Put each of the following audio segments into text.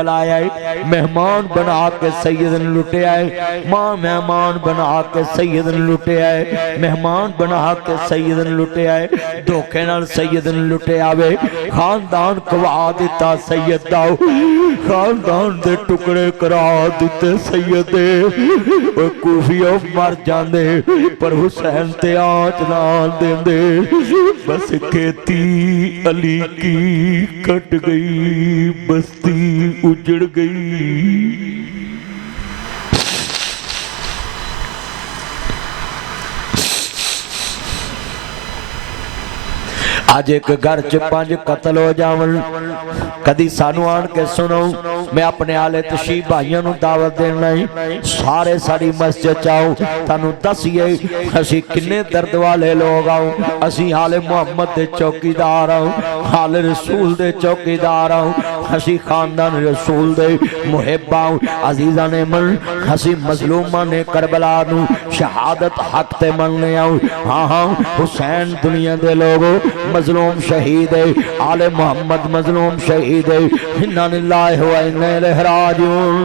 बुलाया है, मेहमान बना के सैयद ने लुटिया है, मां मेहमान बना के सैयद ने लुटिया है, मेहमान बना के सैयद ने लुटिया है, धोखे नाल सैयद ने लुटिया वे, खानदान कवा दिता सैयद दा, खानदान दे टुकड़े करा दिते सैयद दे, कूफिया मर जांदे पर हुसैन ते आंच ना देंदे, बस खेती अली की कट गई, बस्ती उजड़ गई। आज एक घर च 5 कतल हो जावन, कदी सानू आन के सुनो, मैं अपने आले तशीफ भाइयों नू दावत देना ही, सारे साड़ी मस्जिद चाओ, तानू दसिए असी किन्ने दर्द वाले लोग आओ, असी हाले मुहम्मद दे चौकीदार आओ, हाले रसूल दे चौकीदार आओ, असी खानदान रसूल दे मुहिब आओ, अजीजा ने मन असी मजलूमा ने करबला नू शहादत हक ते मनने आओ। हाँ हाँ हुसैन दुनिया दे लोगो मजलूम शहीद है, आले मोहम्मद मजलूम शहीद है, इन्ना लिल्लाहि व इन्ना इलैहि राजिऊन।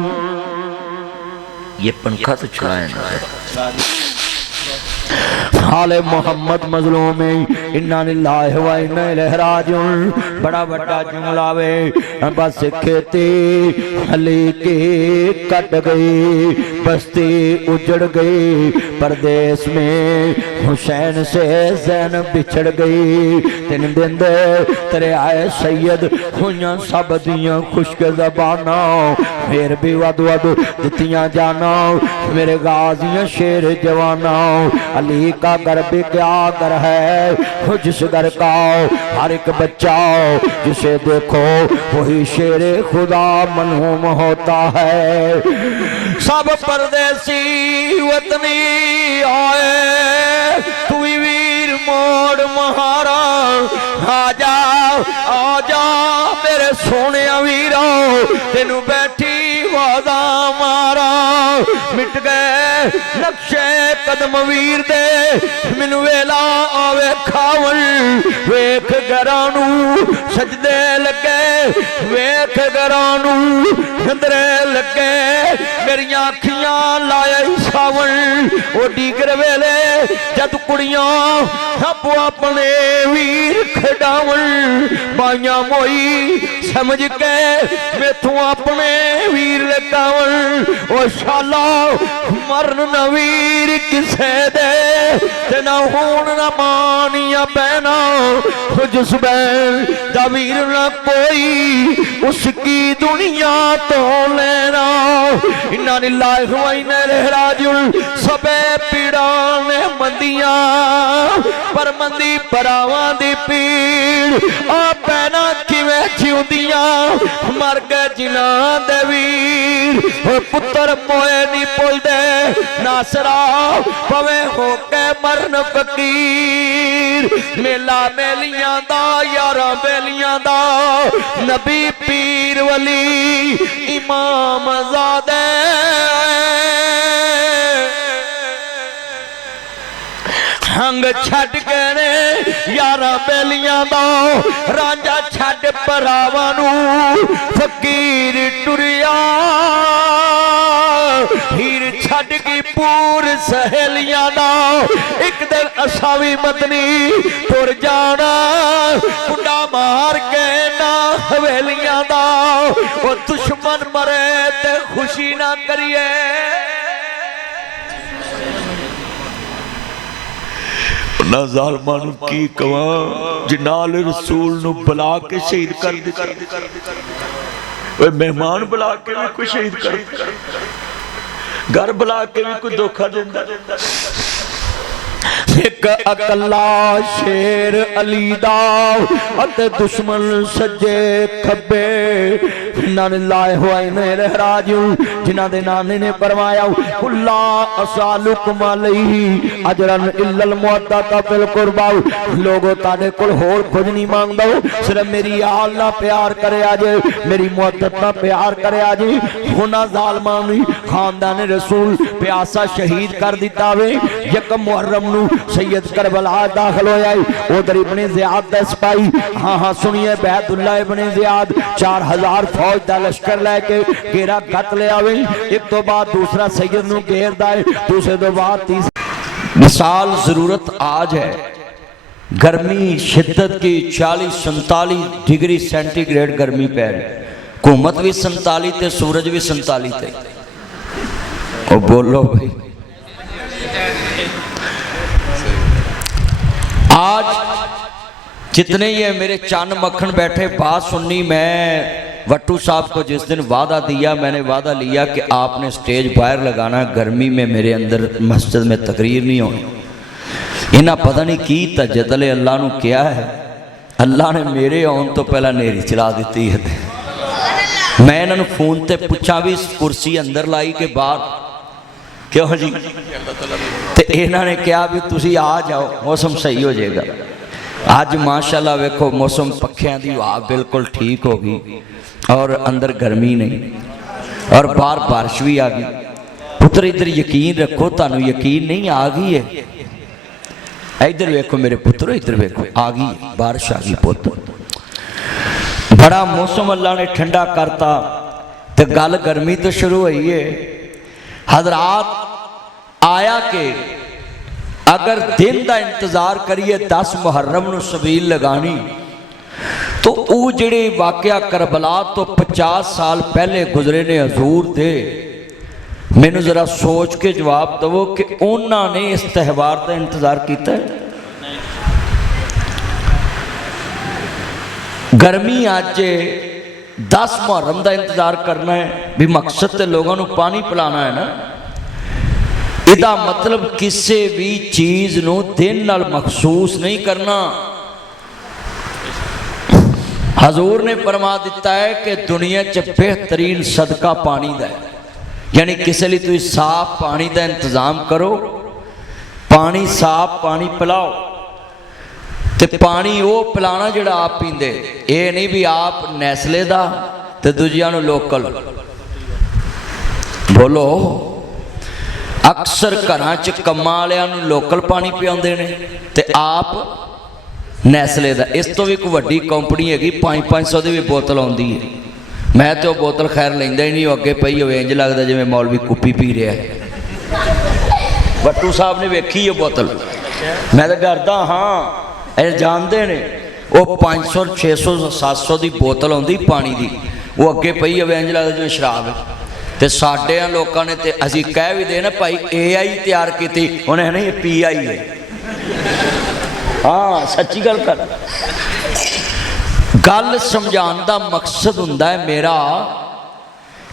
ये पंखा तो चलाए ना, आले मोहम्मद मजलूम है, इन्ना लिल्लाहि व इन्ना इलैहि राजिऊन। बड़ा बड़ा जुमला वे, बस खेती अली की कट गई, बस्ती उजड़ गई, परदेश में हुसैन से ज़ैनब बिछड़ गई, 3 दिन दे तेरे आए सैयद हुइयां सब दियां खुश्क ज़बाना, फिर भी वद वद दितियां जाना, मेरे गाजियां शेर जवाना, अली का घर भी क्या घर है, जिस घर का हर एक बच्चा जिसे देखो वही शेर खुदा मनहूम होता है। सब परदेसी वतनी आए, तू वीर मोड़ महारा, आजा आजा मेरे सोने वीरो, तेनू बैठी वादा मारा, मिट गए नक्शे कदम वीर दे, मैनू वेला आवे खावन, वेख घरानू सजदे लगे, वेख घरानू अंदरे लगे, मेरिया अखियां लाया सावन, ओ डीगर वेले जद कुड़ियां आपो अपने वीर खडावन, बाइया मोई समझ के मैथों अपने वीर लगावन, ओ शाला मरन न वीर किसे दे, ते ना होन न मानिया बहना, जिस बहन दा वीर न कोई उसकी दुनिया तो लेना। इन्ना लिल्लाहि व इन्ना इलैहि राजिऊन। सबे पीड़ा ने मंदियां पर मंदी भरावां दी पीड़, आ पैना किवें जिउंदियां मर गए जिन्हां दे वीर, पुत्र मोए नहीं भुलदे नासरा पवे हो के मरन फकीर, मेला मेलियां दा यारा बेलियां दा, नबी पीर वली इमाम ज़ादे, हंग छड़ गए यारा बेलियां दा, रांझा छड़ भरावां नू फकीर टुरिया, हीर छड़ की पूर सहेलियां दा, एक दिन असा भी मदनी तुर जाना, कुंडा मार के ना हवेलियां दा, ओ दुश्मन मरे ते खुशी ना करिए, ना जालमां नू की कवां जिनाल रसूल नू बुला के शहीद कर दिता, मेहमान बुला के भी कोई शहीद कर, घर बुला के भी कोई धोखा देंदा, एक अकला शेर अली दा अते दुश्मन सज्जे खब्बे, इन्ना लिल्लाहि व इन्ना इलैहि राजिऊन। जिन्हां दे नाने ने फरमाया कुल्ला असालुकुम अलैहि अजरन इल्लल मुअद्दता फिल कुर्बा, लोगो ताडे कोल होर कुछ नहीं मांगदा, सिर्फ मेरी आल ना प्यार करे आजे, मेरी मुअद्दत ना प्यार करे आजे। हुना जालमां नु खानदान रसूल प्यासा शहीद कर दिता वे। यकम मुहर्रम नू सैयद करबला दाखिल होया, उधर इब्ने ज़ियाद दा सिपाही, हाँ हाँ सुनिए, बैतुल्लाह इब्ने ज़ियाद 4000 फौज का लश्कर लैके घेरा गत ले आवे, एक तो बाद दूसरा सैयद नूं घेरदा है, दूसरे तो बाद तीसरा। मिसाल जरूरत आज है, गर्मी शिद्दत की 40-47 डिग्री सेंटीग्रेड गर्मी पै रही, हुकूमत भी 47 ते सूरज भी 47 ते। ओ बोलो भाई, आज जितने ये मेरे चन्न मक्खन बैठे बात सुननी, मैं वट्टू साहब को जिस दिन वादा दिया, मैंने वादा लिया कि आपने स्टेज बाहर लगाना, गर्मी में मेरे अंदर मस्जिद में तकरीर नहीं होनी। इन्हें पता नहीं की तजदले अल्लाह नूं किया है, अल्लाह ने मेरे आने तो पहला नेरी चला दी है। मैं इन्होंने फोन ते पूछा भी कुर्सी अंदर लाई के बाहर, क्यों जी, तो इन्होंने कहा भी तुसी आ जाओ, मौसम सही हो जाएगा। अज माशाल्लाह वेखो मौसम पखियां दी हवा बिल्कुल ठीक हो गई और अंदर गर्मी नहीं, और बाहर बारिश भी आ गई। पुत्र इधर यकीन रखो, तुहानू यकीन नहीं आ गई है, इधर वेखो मेरे पुत्र, इधर वेखो आ गई बारिश, आ गई पुत्र। बड़ा मौसम अल्लाह ने ठंडा करता, तो गल गर्मी तो शुरू हुई है। हजरात आया कि अगर दिन का इंतजार करिए 10 मुहर्रम नूं सबील लगानी, तो वो जिहड़े वाकया करबला तो 50 साल पहले गुजरे ने हजूर दे, मैनू जरा सोच के जवाब दवो कि उन्होंने इस त्यौहार का इंतजार किया है? गर्मी अज 10 मुहर्रम का इंतजार करना है भी, मकसद तो लोगों को पानी पिलाना है ना। इसका मतलब किसी भी चीज़ नूं दिन नाल महसूस नहीं करना। हजूर ने फरमा दिता है कि दुनिया च बेहतरीन सदका पानी का है, यानी किसी लिए तुम साफ पानी का इंतजाम करो, पानी साफ पानी पिलाओ, तो पानी वो पिलाना जोड़ा आप पींदे, ये नहीं भी आप नैसले का तो दूजिया लोकल। बोलो, अक्सर घरां च कम्मां वालियां नूं लोकल पानी पिआउंदे ने ते आप नैसले का। इस तो भी कोई वड्डी कंपनी हैगी, 500-500 की भी बोतल आउंदी है। मैं तो बोतल खैर लेंदा ही नहीं, अगे पई होवे इंज लगदा जिवें मौलवी कुप्पी पी रहा है। वट्टू साहब ने वेखी है बोतल, मैं तो डरदा हाँ, ਇਹ जानते ने वो 500-600-700 की बोतल आती पानी की, वो अगे पई होवे इंज लगदा जिवें शराब है। तो साडे लोगों ने तो असीं कह भी दे ना भाई AI तैयार की, उन्हें नहीं PI है। हाँ सच्ची गल कर, गल समझाने का मकसद हुंदा है मेरा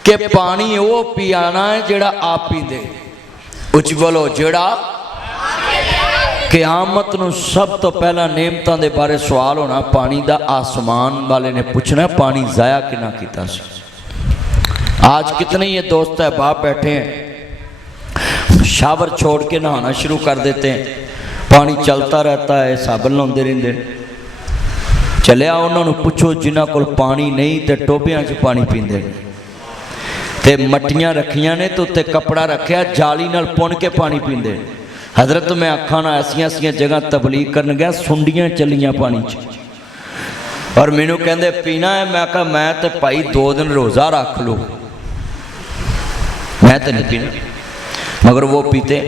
कि पानी वो पियाना है जिहड़ा आप पींदे। उच बोलो, जिहड़ा क़यामत नूं सब तो पहला नेमतां दे बारे सवाल होना पानी दा, आसमान वाले ने पूछना पानी ज़ाया किना कीता सी। आज कितने ये दोस्त है बाप बैठे हैं, शावर छोड़ के नहाना शुरू कर देते हैं, पानी चलता रहता है, साबन लाते रहते। चलिया उन्होंने पूछो जिन्हों को पानी नहीं तो टोबियां च पानी पींदे ते मट्टियां रखियां ने तो उत्ते कपड़ा रखिया, जाली नाल पुन के पानी पींदे। हजरत मैं आखा ना ऐसिया ऐसिया जगह तबलीग करन गया, सुंडियां चलियां पानी च, और मैनू कहंदे पीना है। मैं कहा मैं तो भाई 2 दिन रोज़ा रख लो, मैं तो नहीं पीना, मगर वो पीते।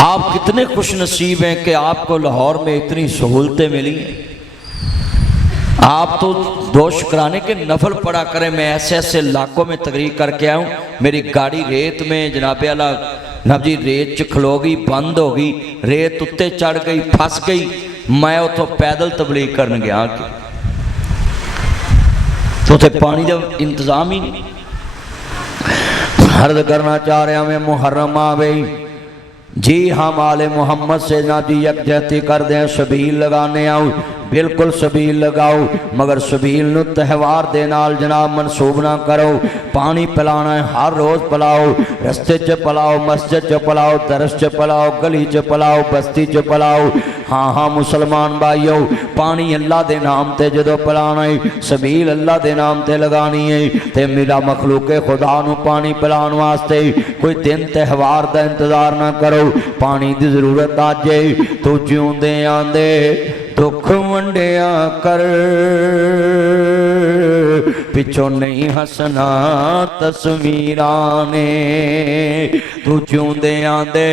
आप कितने खुश नसीब हैं कि आपको लाहौर में इतनी सहूलतें मिली हैं। आप तो दो शुक्राने के नफल पड़ा करें। मैं ऐसे ऐसे इलाकों में तकरीर करके आया हूँ, मेरी गाड़ी रेत में जनाबे अला नब जी रेत च खलो गई, बंद हो गई, रेत उत्ते चढ़ गई, फस गई, मैं उतो पैदल तबलीग करन गया कि तो उत्थे पानी का इंतजाम ही नहीं। अर्ज करना चाह रहा मैं मुहर्रम आ गई जी, हम आले मोहम्मद से ना जी यकजहती कर दें, सबील लगाने आओ, बिल्कुल सबील लगाओ, मगर सबील नूं त्यौहार दे नाल जनाब मनसूब ना करो। पानी पिलाना है हर रोज़ पिलाओ, रस्ते च पिलाओ, मस्जिद च पिलाओ, दरस च पिलाओ, गली च पिलाओ, बस्ती च पिलाओ। हाँ हाँ मुसलमान भाईओ, पानी अल्लाह दे नाम ते जदों पिलाना है, सबील अल्लाह दे नाम ते लगानी है, ते मेरा मखलूके खुदा नू पानी पिलाण वास्ते कोई दिन त्यौहार दा इंतजार ना करो। पानी दी जरूरत अज है, तू जिउंदे आंदे दुख वंडिया कर, पिछों नहीं हसना तस्वीरां ने, तू जिउंदे आंदे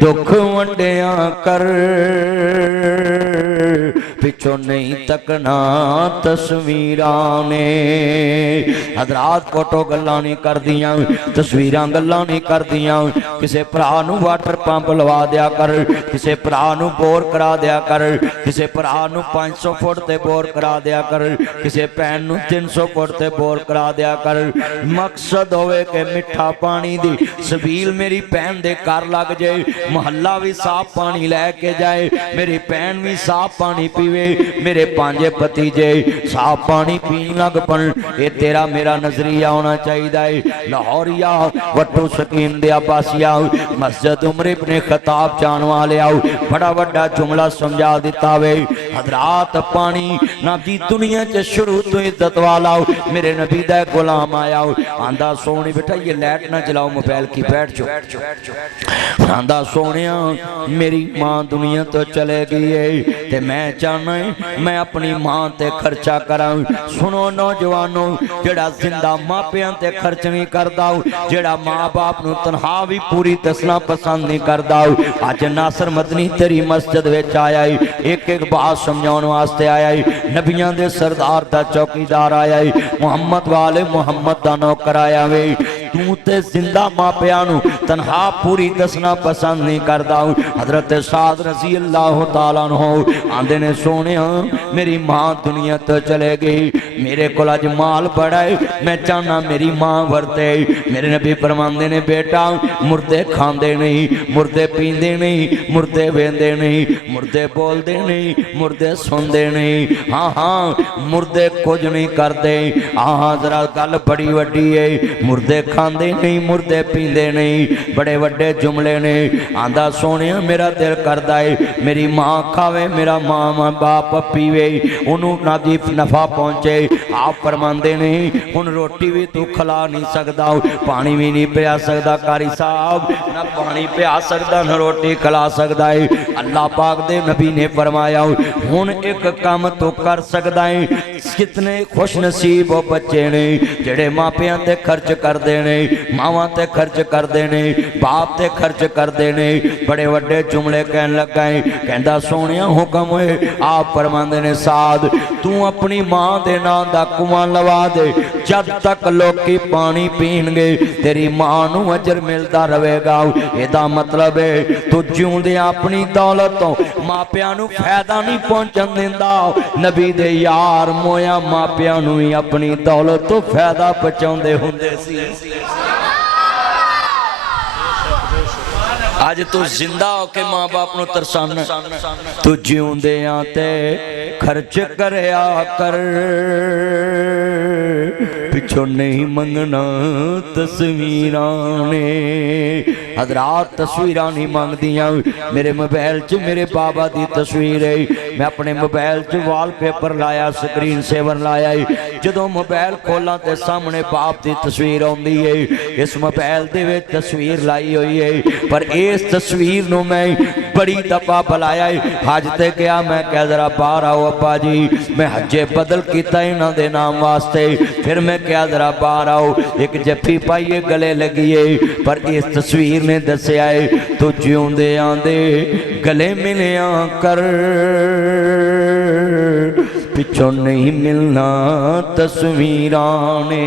दुख वंडिया कर, पिछों नहीं तकना तस्वीरां ने। हजरात फोटो गल्लां नहीं करदियां, तस्वीरां गल्लां नहीं करदियां। किसे भरा नू वाटर पंप लवा दिया कर, किसे भरा नू बोर करा दिया कर, किसे भरा नू 500 फुट ते बोर करा दिया कर, किसे भैन नू 300 फुट ते बोर करा दिया कर। मकसद होवे कि मिठा पानी दी सबील मेरी भैन दे घर लग जाए, मोहल्ला भी साफ पानी लैके जाए, मेरी भैन भी साफ पानी पीवे, मेरे पांजे भतीजे साफ पानी पीन लग पन। ये तेरा मेरा नजरिया होना चाहिए। लाहौरिया वट्टू सकीन दे अब्बासिया मस्जिद उमर इब्ने खत्ताब जान वाले आओ, बड़ा बड़ा जुमला समझा दिता वे। हजरात पानी ना जी दुनिया च शुरू तो इज्जत वाला मेरे नबी दा गुलाम आया आंदा सोने बेटा ये लाइट ना जलाओ, मोबाइल की बैठ जाओ। आंदा सोने मेरी मां दुनिया तो चले गई है ते मैं चाहना मैं अपनी मां ते खर्चा करा। सुनो नौजवानों, जेड़ा जिंदा मापियां ते खर्च नहीं करदा, जेड़ा मां बाप नू तनहा भी पूरी दसना पसंद नहीं करदा, अज नासर मदनी तेरी मस्जिद विच आया है, एक एक बात समझाउण वास्ते आया है। नबियां दे सरदार दा चौकीदार आया है, मुहम्मद वाले मुहम्मद दा नौकर आया वे। तू ते जिंदा मापियां नू तनहा पूरी दसना पसंद नहीं करदा। हजरत साद रजी अल्लाह तआला अन्हु आंदे ने सोने मेरी मां दुनिया तो चले गई, मेरे को अज माल बड़ा है, मैं चाहना मेरी मां वरते। मेरे नबी फरमांदे ने बेटा मुर्दे खांदे नहीं, मुर्दे पींदे नहीं, मुर्दे वेंदे नहीं, मुर्दे बोलते नहीं, मुर्दे सुनते नहीं। हाँ हाँ मुर्दे कुछ नहीं करते। हाँ जरा गल बड़ी वड्डी है, मुर्दे खांदे नहीं, मुर्दे पींदे नहीं, बड़े वड्डे जुमले ने। आंदा सोने मेरा दिल करदा है मेरी मां खावे, मेरा मां बाप पीवे, उन्होंने ना दी नफा पहुंचे। आप फरमांदे नहीं हुण रोटी भी तू खिला नहीं सकदा, पानी भी नहीं पिया सकदा, कारी साहब ना पानी पिया सकदा ना रोटी खिला सकदा है। अल्लाह पाक दे नबी ने फरमाया हुण एक काम तो कर सकदा है। कितने खुश नसीब वो बच्चे ने जेड़े मापियां ते खर्च करदे ने, मावां ते खर्च करदे ने, बाप ते खर्च करदे ने। बड़े वड्डे जुमले कहन लगा है, कहंदा सोनिया हुक्म होए। आप फरमांदे ने साद तू अपनी मां दे नां दा कुआं लवा दे, जब तक लोकी पानी पीणगे तेरी मां नू अजर मिलदा रहेगा। एदा मतलब है तू जिउंदे अपनी दौलत तो मापियां नू फायदा नहीं पहुंचन दिंदा। नबी दे यार मोया मापियां नू ही अपनी दौलत तो फायदा पहुंचाउंदे हुंदे सी। अज तू जिंदा होके मां बाप नू तरसाना, तू जिउंदे आते खर्च करया कर, पिछों नहीं मंगना तस्वीरां ने। हजरात तस्वीरां नहीं मंगदियां। मेरे मोबाइल च मेरे बाबा दी तस्वीर है, मैं अपने मोबाइल च वॉलपेपर लाया, स्क्रीन सेवर लाया है। जदों मोबाइल खोला तो सामने बाप की तस्वीर आउंदी है। इस मोबाइल दे विच तस्वीर लाई हुई है, पर इस तस्वीर नू मैं बड़ी दफा बुलाया है। हज ते गया, मैं कहा जरा बाहर आओ अब्बा जी, मैं हजे बदल किया इन्हां दे नाम वास्ते। फिर मैं क्या जरा बाहर आओ, एक जफ्फी पाइए गले लगिए। पर इस तस्वीर ने दसिया है तू जिउंदे आंदे गले मिलिया कर, पिछों नहीं मिलना तस्वीरां ने।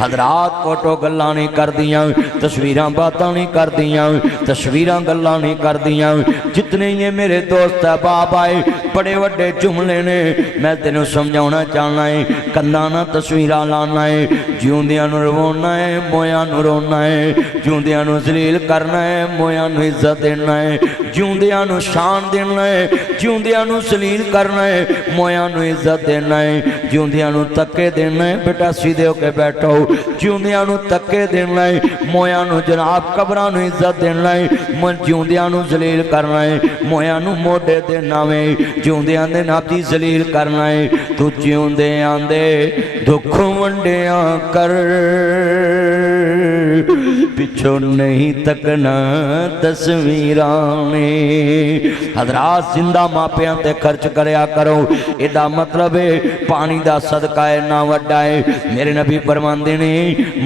हजरात फोटो गल्लां नहीं करदियां, तस्वीरां बातां नहीं करदियां, तस्वीरां गल्लां नहीं करदियां। जितने ये मेरे दोस्त अहबाब आए बड़े वड्डे जुमले ने मैं तेनों समझाना चाहना है कंधा ना तस्वीरां लाना है जिउंदियां नूं रवाउणा है मोया नूं रोना है जिउंदियां नूं जलील करना है मोया नूं इज्जत देना है जिउंदियां नूं शान देना है जिउंदियां नूं जलील करना है मोया नूं इज्जत देना है जिउंदियां नूं तक्के देना है बेटा सीधे होके बैठो जिउंदियां नूं तक्के देना है मोया नूं जनाब कबरां नूं इज्जत देना है जिउंदियां नूं जलील करना है मोया नूं मोढे देना वे जिउंदियां दे नाती जलील करना है तू जिउंदे आंदे दुख वंडिया कर पिछो नहीं तकना तस्वीरां ने हजरात जिंदा मापियां ते खर्च करया करो एदा मतलब है पानी दा सदका है ना वड्डा है मेरे नबी फरमांदे ने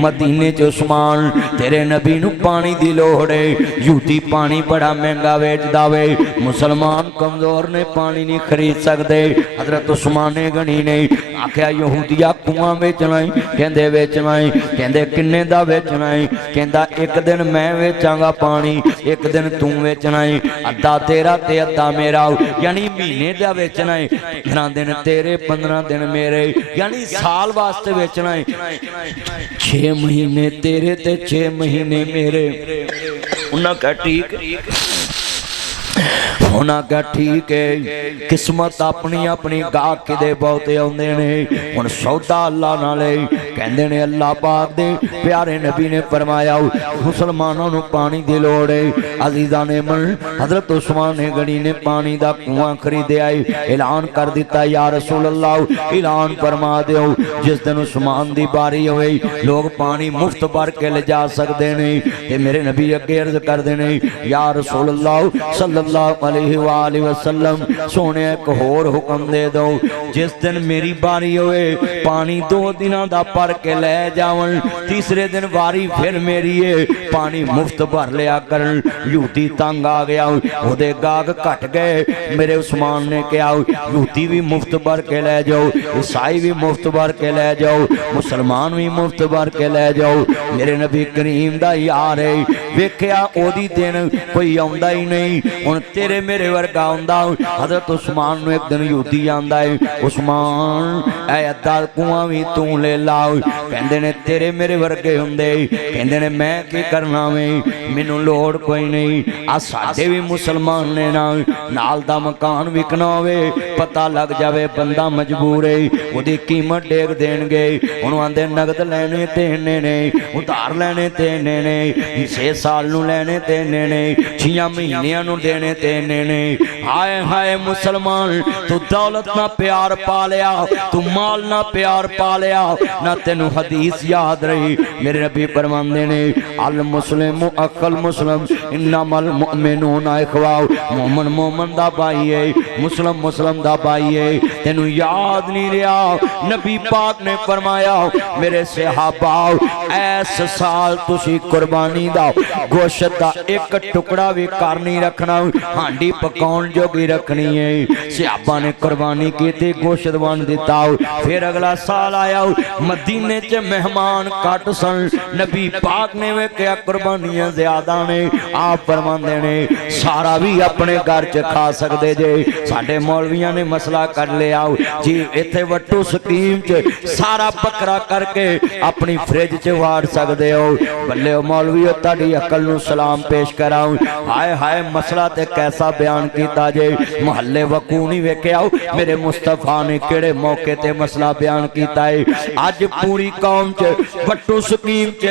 मदीने च उस्मान तेरे नबी नूं पानी दी लोड़ है यूती पानी बड़ा महंगा वेचदा वे मुसलमान कमजोर ने पानी नहीं खरीद सकते हजरत उस्मान गनी ने आख्या यहूदिया कुआं बेचना है कहंदे बेचना है कहंदे किन्ने दा बेचना है कहंदा एक दिन मैं बेचांगा पानी एक दिन तू बेचना है अद्धा तेरा ते अद्धा मेरा यानी महीने दा बेचना है 15 दिन तेरे 15 दिन मेरे यानी साल वास्ते बेचना है 6 महीने तेरे ते 6 महीने मेरे उन्हें कहा ठीक होना क्या ठीक है किस्मत अपनी अपनी गाह किदे बहुते आउंदे ने हुण सौदा अल्लाह नाल कहंदे ने अल्लाह पाक दे प्यारे नबी ने फरमाया मुसलमानों नूं पानी दी लोड़ है अजीज़ां ने मन हजरत उस्मान ने गनी ने पानी दा कुआं खरीदया ऐलान कर दिता या रसूल अल्लाह ऐलान फरमा दिओ जिस दिन उस्मान दी बारी होवे लोग पानी मुफ्त भर के ले जा सकदे ने ते मेरे नबी अगे अर्ज करदे ने या रसूल अल्लाह सल्लल्लाहु अलैहि वसल्लम सोने एक होर हुक्म दे दो जिस दिन मेरी बारी होए पानी 2 दिनों दा भर के ले जावन तीसरे दिन बारी फिर मेरी है पानी मुफ्त भर लिया कर यूती तंग आ गया ओदे गाग घट गए मेरे उस्मान ने कहा यूती भी मुफ्त भर के ले जाओ ईसाई भी मुफ्त भर के ले जाओ मुसलमान भी मुफ्त भर के ले जाओ मेरे नबी करीम दा यार है वेख्या ओदी दिन कोई आउंदा ही नहीं हुण तेरे मेरे वर्गा आउंदा हजरत उस्मान नूं एक दिन यूदी आंदा है उस्मान ऐ अद्धा कुआं भी तू ले ला कहंदे ने तेरे मेरे वर्गे हुंदे कहंदे ने मैं की करना वे मैनूं लोड़ कोई नहीं आ साडे भी मुसलमान ने नाल दा मकान विकना होवे पता लग जावे बंदा मजबूर है ओदी कीमत डेग देणगे हुण आंदे नगद लैणे देने ने उधार लैणे देने ने 6 साल नूं लैणे देने ने 6 महीनियां नूं देने देने ने हाय हाय मुसलमान तू दौलत ना प्यार पा लिया तू माल ना प्यार पा लिया ना तेनू हदीस याद रही मेरे नबी फरमांदे ने अल मुस्लिम अकल मुस्लिम इन्नमल मुमिनूना इखवा मोमन मोमन दा भाई है मुस्लिम मुस्लिम दा भाई है तेनू याद नहीं रहा नबी पाक ने फरमाया मेरे सहाबा ऐस साल तुसी कुर्बानी दा गोश्त दा एक टुकड़ा भी कर नहीं रखना हांडी पकाउण जोगी रखनी है सहाबा ने कुर्बानी की थी गोश्त बन दिता फिर अगला साल आया मदीने च मेहमान घट सन नबी पाक ने वेख्या कुर्बानियां ज्यादा ने आप फरमांदे ने सारा भी अपने घर च खा सकते जे साडे मौलवियां ने मसला कर लिया जी इत्थे वट्टू स्कीम च सारा बकरा करके अपनी फ्रिज च वाड़ सकते हो बल्ले मौलवी तुहाडी अकल नूं सलाम पेश कराऊं हाय हाय मसला ते कैसा बयान किया जे मुहल्ले वकू नहीं वेख्या मेरे मुस्तफा ने किहड़े मौके ते मसला बयान किया है अज पूरी कौम च वट्टू स्कीम च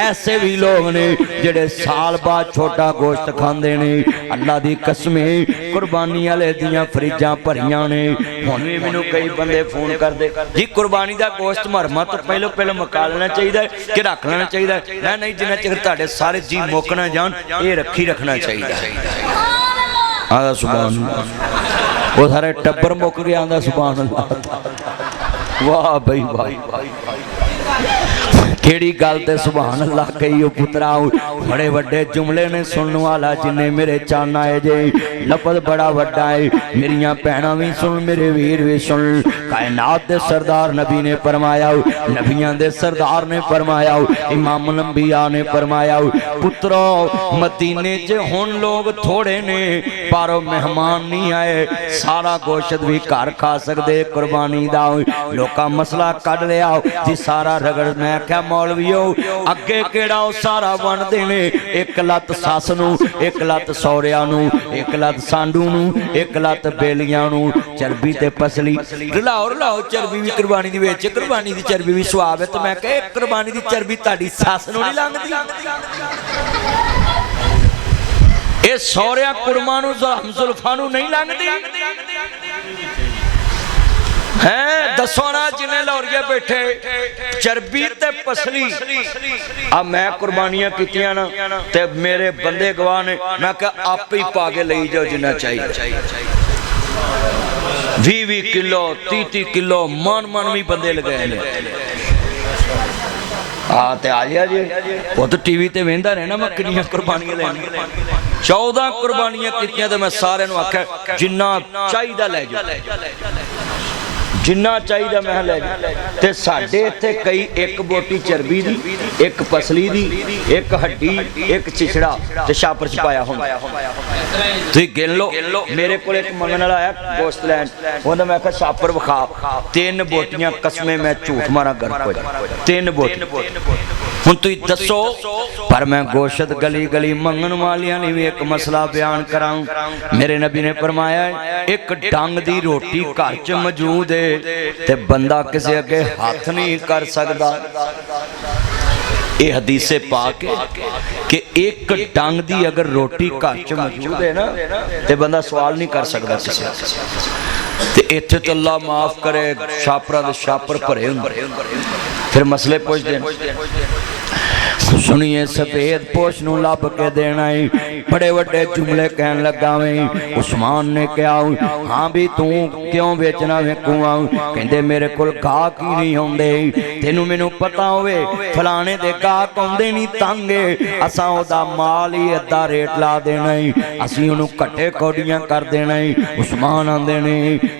ऐसे भी लोग ने जिहड़े साल बाद छोटा गोश्त खांदे ने अल्लाह दी कसम कुर्बानी वाले दियां फ्रिजां भरियां ने हुण भी मैनूं कई बंदे फोन करदे जी कुर्बानी दा गोश्त मरमा तो पहले पहले मुका लेना चाहिए कि रख लेना चाहिए मैं नहीं जिन्ना चिर तुहाडे सारे जी मुक ना जान ये रखी रखना चाहिए आदा सुभान वो सारे टब्बर मुक गया आंदा सुभान अल्लाह वाह भाई वाह केड़ी गल ते सुभान अल्लाह कही ओ पुत्रा बड़े वड्डे जुमले ने सुनने वाला जिन्ने मेरे चन आए जे लफज बड़ा वड्डा है मेरिया भैणां भी सुन मेरे वीर भी सुन कायनात दे सरदार नबी ने फरमाया नबियां दे सरदार ने फरमाया इमाम अंबिया ने फरमाया पुत्रो मदीने च हुण लोग थोड़े ने पर मेहमान नहीं आए सारा गोश्त भी घर खा सकते कुर्बानी दा लोका मसला कढ लिया जी सारा रगड़ मैं क्या मौलवीओ अगे केड़ा सारा वंडदे ने एक लत सस नूं एक लत सौरिया नूं एक लत सांडू नूं एक लत बेलियां नूं चरबी ते पसली रलाओ चरबी भी कुर्बानी दी विच कुर्बानी दी चरबी भी सुआब है तो मैं कहे कुर्बानी दी चरबी ताड़ी सस नूं नहीं लंघदी ए सौरिया कुड़मा नूं जुल्फां नूं नहीं लंघदी है दसो ना जिन्हें लौरिया बैठे चरबी ते पसली अब मैं कुर्बानियां कीतियां ना ते मेरे बंदे गवाह ने मैं कहा आप ही पा के ले जाओ जिन्ना चाहिए 20 किलो 30 किलो मन भी बंदे लगाए ने ते आ गया जी वो तो टीवी ते वेंदा रहना मैं कितनी कुर्बानियां लैनियां 14 कुर्बानियां कीतियां ते मैं सारे नूं आख्या जिन्ना चाहिदा ले जाओ जिन्ना चाहिए मैं लै ते साडे इत्थे कई एक बोटी चरबी दी एक पसली दी एक हड्डी एक चिचड़ा ते छापर च पाया हुंदा तुसीं गिन लो मेरे कोल एक मंगण वाला आया गोश्त लैन उहने मैं कहा छापर विखा 3 बोटियां कसमें मैं झूठ मारा गर्क हो जाए 3 बोटी हुण तुसीं दसो पर मैं गोश्त गली गली मंगण वालियां ने भी एक मसला बयान करां मेरे नबी ने फरमाया एक डंग दी रोटी घर च मौजूद है ते बंदा किसी अगे हाथ नहीं कर सकता ये हदीसे पाक कि एक डंग दी अगर रोटी घर च मौजूद है ना ते बंदा सवाल नहीं कर सकता किसी ते इत्थे तो अल्लाह माफ करे छापरा दे छापर भरे हुंदे फिर मसले पुछदे सुनिए सफेद पोश नूं लभ के देना ही बड़े वड्डे जुमले कहन लगा वे उस्मान ने कहा हाँ भी तू क्यों बेचना वेखूआ कहंदे मेरे कोल गाहक ही नहीं आउंदे तेनू मैनू पता होवे फलाने दे गाहक आउंदे नहीं तंगे असां ओदा माल ही अद्धा रेट ला देना ही असीं ओनू घट्टे कौड़ियां कर देना ही उस्मान आंदे ने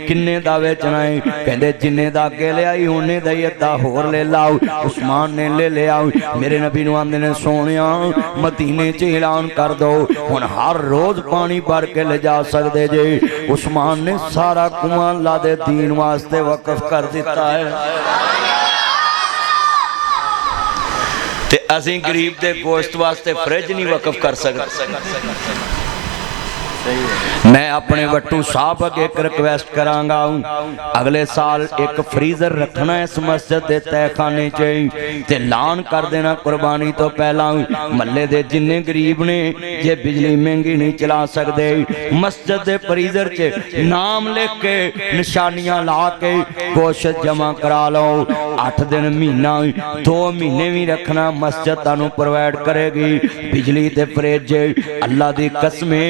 किन्ने दा बेचना है कहंदे जिन्ने दा अगे लिया उन्ने दा ही अद्धा होर ले लाओ उस्मान ने ले लिया मेरे नबी नूं आंदे ने सोनिया मदीने च ऐलान कर दो हुण हर रोज पानी भर के ले जा सकते जे उस्मान ने सारा कुआं अल्लाह दे दीन वास्ते वक्फ कर दिता है ते असीं गरीब दे गोश्त वास्ते फ्रिज नहीं वक्फ कर सकते मैं अपने वट्टू साहब अगे एक रिक्वेस्ट करांगा अगले साल एक फ्रीजर रखना इस मस्जिद के तहखाने च ऐलान कर देना कुर्बानी तो पहला महल्ले दे जिन्ने गरीब ने जे बिजली महंगी नहीं चला सकते मस्जिद के फ्रीजर च नाम लिख के निशानियां ला के गोश्त जमा करा लो 8 दिन महीना 2 महीने भी रखना मस्जिद तुहानू प्रोवाइड करेगी बिजली ते फ्रिज अल्लाह दी कसमें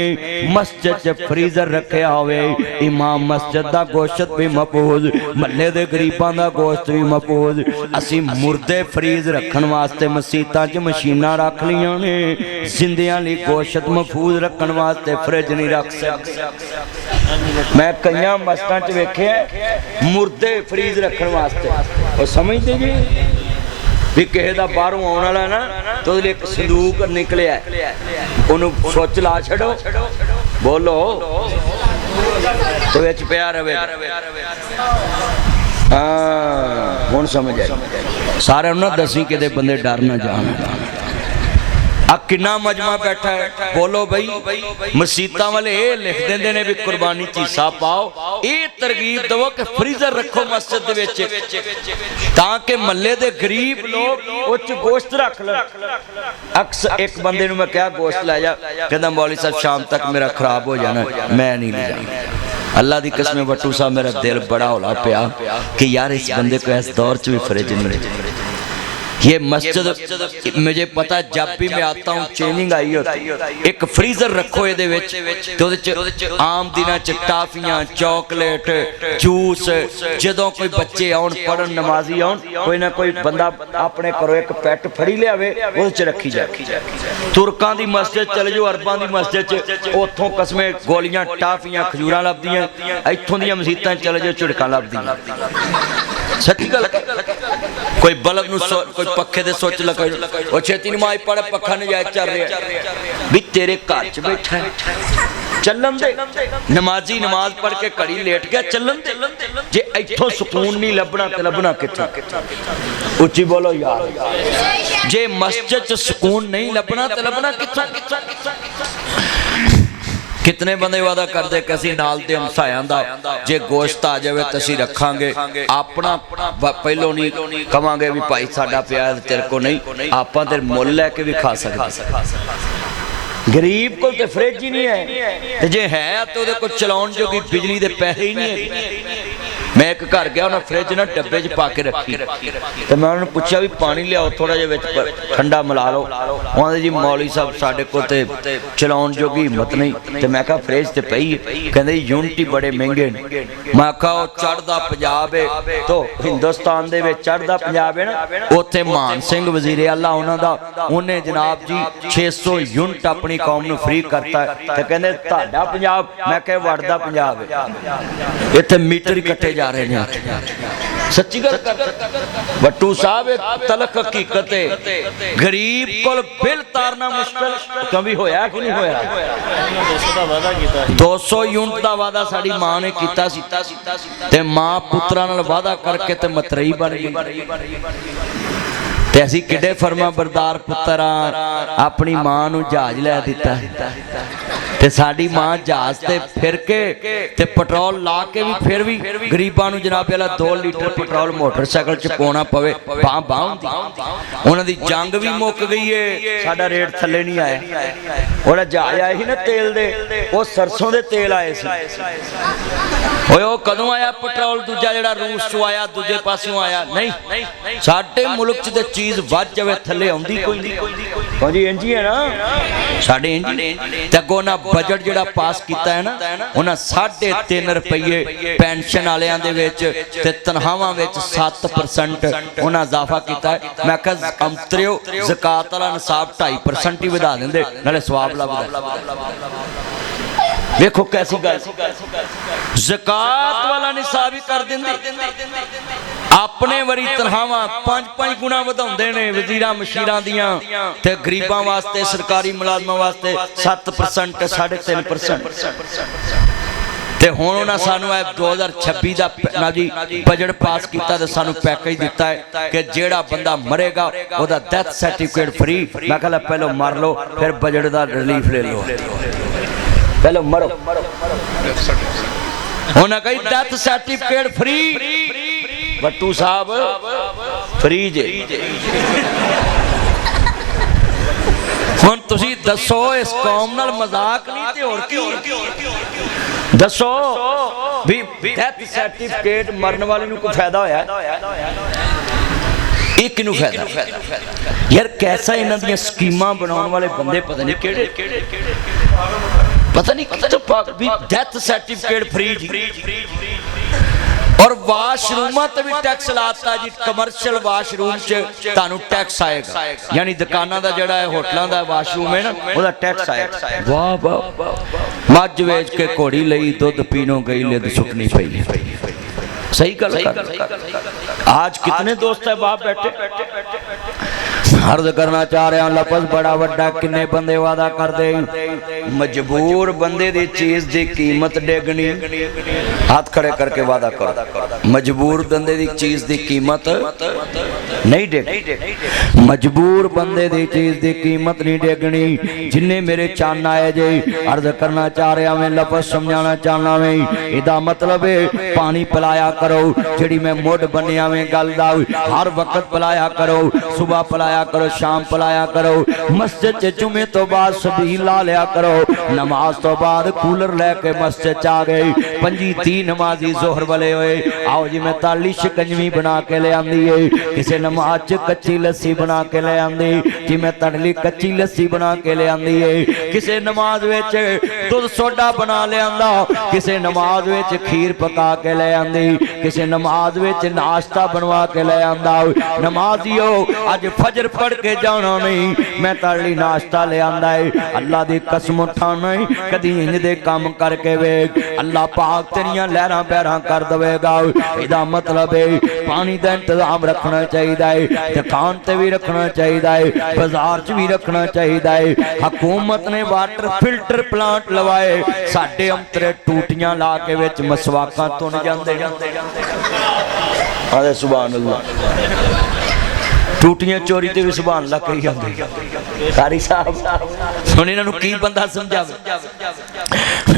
मस्जिद च फ्रीजर रखे होवे इमाम मस्जिद दा गोश्त भी महफूज महल्ले दे गरीबां दा गोश्त भी महफूज असी मुर्दे फ्रीज रखन वास्ते मसीतां च मशीनां रख लियां ने जिंदियां लई गोश्त महफूज रखन वास्ते फ्रिज नहीं रख सकते मैं कई मस्जिदां च वेखे मुर्दे फ्रीज रखन वास्ते और समझते जी भी किसी का बाहरों आने वाला ना तो एक संदूक निकलिया उन्होंने सुच ला छड़ो बोलो तो विच पिया रहे हाँ हुण समझ आई सारे ना दसी कि बंदे डर ना जान किन्ना मजमा बैठा है बोलो भाई मसीतां वाले ये लिख देंदे ने भी कुर्बानी च हिस्सा पाओ ये तरगीब दवो कि फ्रीजर रखो मस्जिद दे विच ताकि महल्ले दे गरीब लोग उच गोश्त रख लें अक्सर एक बंदे नूं मैं कहा गोश्त लै जा कहंदा मौलवी साहब शाम तक मेरा खराब हो जाना मैं नहीं ले जाना अल्लाह दी कसम वट्टू साहब मेरा दिल बड़ा हौला पिया कि यार इस बंदे को इस दौर च भी फ्रिज नहीं ये मस्जिद मुझे पता है, जब भी मैं आता हूँ चेंजिंग आई होती, एक फ्रीजर रखो ये आम दिन च टाफियां चॉकलेट जूस, जो कोई बच्चे आउन पढ़न नमाजी आउन, कोई ना कोई बंदा अपने घरों एक पैट फड़ी लियावे उस च रखी जाए। तुर्कां दी मस्जिद चले जाओ, अरबां दी मस्जिद च उथों कस्में गोलियां टाफियां खजूरां लभदियां, इत्थों दी मसीतां चले जाओ झिड़कां लभदियां। सच्ची गल, कोई बल्ब नूं कोई पक्खे दे सुच लगा, वो छेती नमाज पढ़, पक्खा नजायज चल रहा भी तेरे घर च बैठा है, चलन दे। नमाजी नमाज पढ़ के घड़ी लेट गया, चलन दे। जे इत्थों सुकून नहीं लभना ते लभना कित्थों? उच्ची बोलो यार। जे मस्जिद च सुकून नहीं लभना ते लभना कित्थों? कितने बंदे वादा करते कि असीं नाल दे हमसायां दा जे गोश्त आ जाए तो असीं रखांगे, अपना पहलों नहीं कवांगे भी भाई साडा पिया तेरे को नहीं, आपां ते मुल लैके भी खा सकदे। गरीब को तो फ्रिज ही नहीं है, ते जे है तो उहदे कोल चलाउण जोगी बिजली दे पैसे ही नहीं है। मैं एक घर गया, उन्हें फ्रिज ना डब्बे च पा के रखी, तो मैं उन्होंने पूछा भी पानी लियाओ थोड़ा जिहा ठंडा मिला लो, उन्होंने जी मौलवी साहब साडे कोल ते चलाउण जोगी हिम्मत नहीं, तो मैं कहा फ्रिज ते पई है, कहंदे यूनिटी बड़े महंगे ने। मैं कहा चढ़दा पंजाब है, तो हिंदुस्तान दे विच चढ़दा पंजाब है ना, उत्थे मान सिंह वजीरे आला उन्हां दा, उन्हें जनाब जी 600 यूनिट अपनी कौम नूं फ्री करता है, तो कहंदे तुहाडा पंजाब, मैं कहा वड़दा पंजाब है, इत्थे मीटर ही कट्टे जा रहे हैं। सच्ची गल बट्टू साहब, एक तलख हकीकत है, गरीब कोल बिल तारना मुश्किल, कभी होया कि नहीं होया? 200 यूनिट का वादा साड़ी मां ने कीता सी, ते मां पुत्रा नाल वादा करके ते मतरई बन गई, ते असीं किड्डे फर्मा बरदार पुत्तर आ, अपनी मां नूं जहाज लै दिता, ते साडी मां जहाज ते फिर के ते पेट्रोल ला के भी फिर भी गरीबां नूं जनाब वाला 2 लीटर पेट्रोल मोटरसाइकिल च पाउणा पवे, बां बां हुंदी। उन्हां दी जंग भी मुक गई है, साडा रेट थल्ले नहीं आया। उहदा जहाज आए ही ना तेल दे, वो सरसों दे तेल आए सी, ओए ओ कदों आया पेट्रोल दूजा जिहड़ा रूस चों आया, दूजे पासों आया नहीं। साडे मुल्क च ते चीज वध जावे थल्ले आउंदी कोई नहीं। जी इंज ही है ना साडे इंज, ते अगों ना बजट जिहड़ा पास कीता है ना, उन्हां 3.5 रुपये पेंशन वालियां दे विच ते तनखाहां विच 7% उन्हां इजाफा कीता है। मैं कहा अंतरियो ज़कात वाला निसाब 2.5% ही वधा देंदे, नाले सवाब लभदा। देखो कैसी गल, ज़कात वाला निसाब ही कर देंदे, अपने वरी तनखाहां 5-5 गुना वधाउंदे ने वजीरां मशीरां दियां, ते गरीबां वास्ते सरकारी मुलाजमां वास्ते 7% 3.5%। ते हुण उन्हां सानू 2026 दा ना जी बजट पास कीता, ते सानू पैकेज दिता है कि जेड़ा बंदा मरेगा ओदा डेथ सर्टिफिकेट फ्री। मैं कहला पहलो मर लो, फिर बजट दा रिलीफ ले लो, पहले मरो। उन्हें कही डेथ सर्टिफिकेट फ्री, बट्टू साहब फ्री जे। हुण तुसी दसो इस कौम नाल मजाक नहीं ते होर की? दसो भी डेथ सर्टिफिकेट मरन वाले नूं कोई फायदा होया? एक नूं फायदा यार, कैसा इन्हां दियां स्कीमां बनाउण वाले बंदे पता नहीं किहड़े, पता नहीं भी डेथ सर्टिफिकेट फ्री जी। और वाशरूम ते भी टैक्स लाता जी, कमर्शियल वाशरूम च तानू टैक्स आएगा, यानी दुकानां दा जेड़ा होटलां दा वाशरूम है ना, ओदा टैक्स आएगा। वाह वाह, मੱਝ ਵੇਚ के घोड़ी लई दुध पीनों गई लिद सुकनी पई। सही गल कर। आज कितने दोस्त है बाप बैठे, अर्ज करना चाह रहा लफज बड़ा वड्डा, किन्ने बंदे वादा कर दे, मजबूर बंदे दी चीज दी कीमत डिगनी, हाथ खड़े करके वादा करो, मजबूर बंदे दी चीज दी कीमत नहीं डिगनी, मजबूर बंदे दी चीज दी कीमत नहीं डिगनी। जिन्ने मेरे चन्न आए जे अर्ज करना चाह रहा मैं, लफज समझाना चाहना मैं, इदा मतलब है पानी पिलाया करो, जिहड़ी मैं मुड बनिया में गल दा, हर वक्त पिलाया करो, सुबह पिलाया करो, शाम पिलाया करो, मस्जिद च जुमे तो बाद सबील ला लिया करो, नमाज तो बाद कूलर लैके मस्जिद च आ गए, 25-30 नमाजी जोहर वाले होए, आओ जी मैं ताली शिकंजवी बना के ले आंदी है, किसी नमाज च कच्ची लस्सी बना के ले आंदी, जिवें तड़ली कच्ची लस्सी बना के ले आंदी है, किसी नमाज विच दुध सोडा बना ले आंदा, किसी नमाज विच खीर पका के ले आंदी, किसी नमाज विच नाश्ता बनवा के ले आंदा। नमाजियो अज फजर पढ़ के जाना नहीं, मैं तड़ली नाश्ता ले आंदा है। अल्लाह दी कसम उठाना है, कदी इंज दे काम करके वेख, अल्लाह पाक तेरियां लहरां पैरां कर देवेगा। इहदा मतलब है पानी दा इंतजाम रखना चाहिए है, दुकान ते भी रखना चाहिए है, बाजार च भी रखना चाहिए है। हुकूमत ने वाटर फिल्टर प्लांट लवाए, साडे अंतरे टूटियां ला के विच मसवाकां तुन जांदे। आदे सुभान अल्लाह, टूटियां चोरी ते भी सुभान अल्लाह कही जांदे। कारी साहब हुण इन्हां नूं की बंदा समझावे?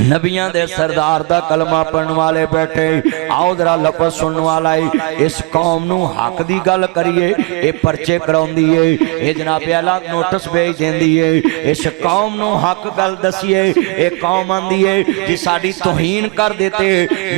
नबियां दे सरदार दा कलमा पढ़न वाले बैठे, आओ जरा लफज सुनने वाला है। इस कौम नूं हक दी गल करिए, ये परचे कराउंदी है, ये जनाब आला नोटिस भेज देंदी है। इस कौम नूं हक गल दसीए, ये कौम आंदी है जी साडी तौहीन कर देते,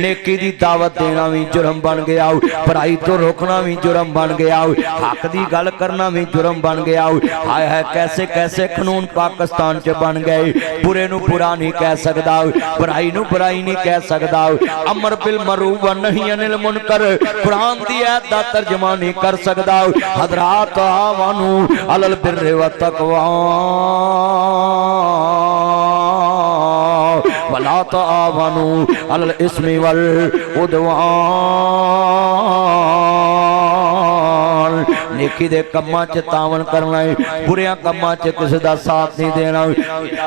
नेकी दी दावत देना भी जुर्म बन गया, बुराई तो रोकना भी जुर्म बन गया, हक दी गल करना भी जुर्म बन गया। हाय हाय कैसे कैसे कानून पाकिस्तान च बन गए, बुरे नूं बुरा नहीं कह सकदा, बुराई नूं बुराई नहीं कह सकदा, अमर बिल मरूफ व नही अनिल मुनकर कुरान दी आयत दा तर्जुमा नहीं कर सकदा। हजरात आवानू अलल बिर्र व तकवा वला तावानू अलल इस्मी वल उदवान। नेकी दे कम्मां च तावन करना है, बुरियां कम्मां च किसी दा साथ नहीं देना।